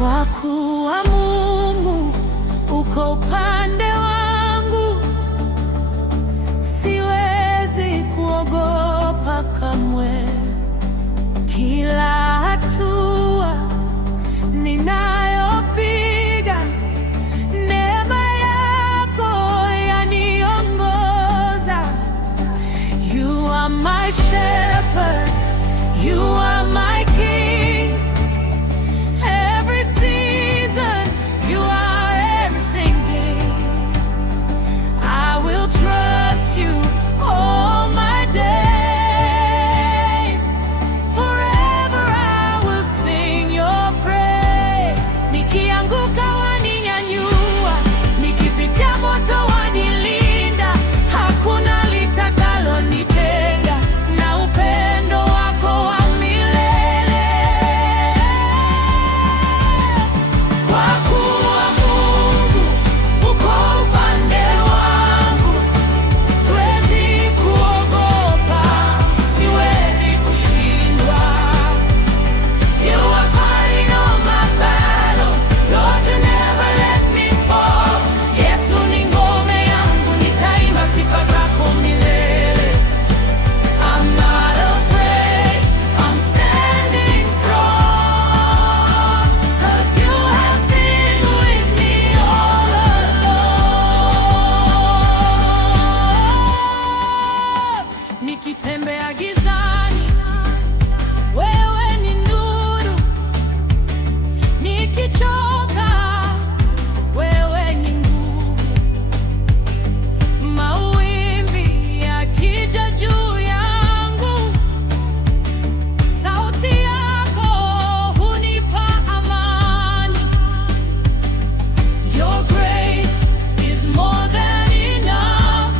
Kwa kuwa Mungu uko upande wangu, siwezi kuogopa kamwe. Kila hatua ninayopiga, neema yako yaniongoza. You are my shepherd, you are my king. Every season you are everything. I will trust you all my days. Forever I will sing your praise. Nikianguka waninyanyua, nikipitia moto wanilinda. Hakuna litakalonitenga na upendo wako wa milele. Kwa kuwa Mungu uko upande wangu, siwezi kuogopa, siwezi kushindwa. You are fighting all my battles, Lord, you never let me fall. Yesu ni ngome yangu, nitaimba sifa zako milele. I'm not afraid, I'm standing strong, 'cause you have been with me all along. Nikitembea gizani, wewe ni nuru. Nikichoka, wewe ni nguvu. Mawimbi yakija juu yangu, sauti yako hunipa amani. Your grace is more than enough.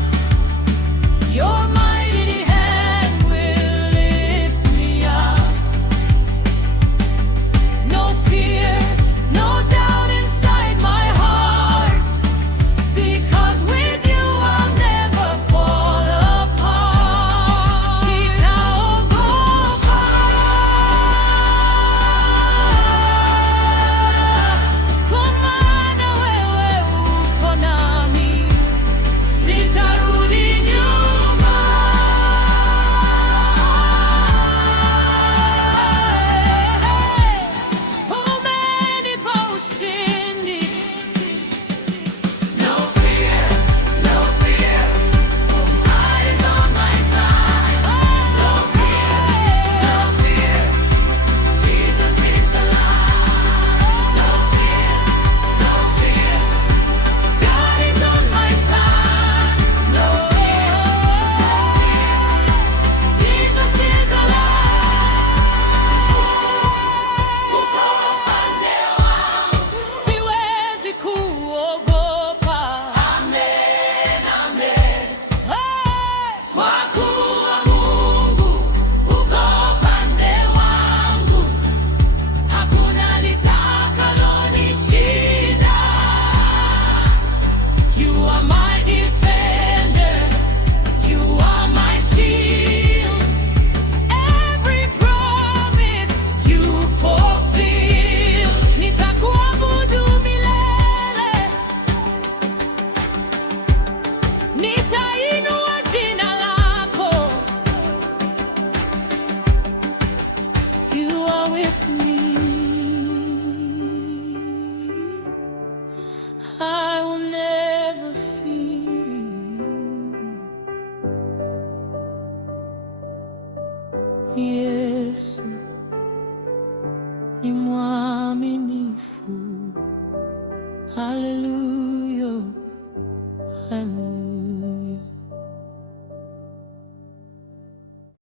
Your mighty hand will lift me up. No fear, no doubt inside my heart, because with you I'll never fall apart. Sitaogopa, kwa maana wewe uko nami. Sitarudi nyuma. Umenipa ushindi. No fear, no fear. God is on my side. No fear, no fear. Jesus is alive. No fear, no fear. God is on my side. No fear, no fear. Jesus is alive. Uko upande wangu, siwezi kuogopa. Amen, amen. Kwa kuwa Mungu uko upande wangu, hakuna litakalonishinda. You are my defender, you are my shield. Every promise you fulfill. Nitakuabudu milele, nitainua jina lako. You are with me, I will never fear. Yesu ni mwaminifu. Hallelujah.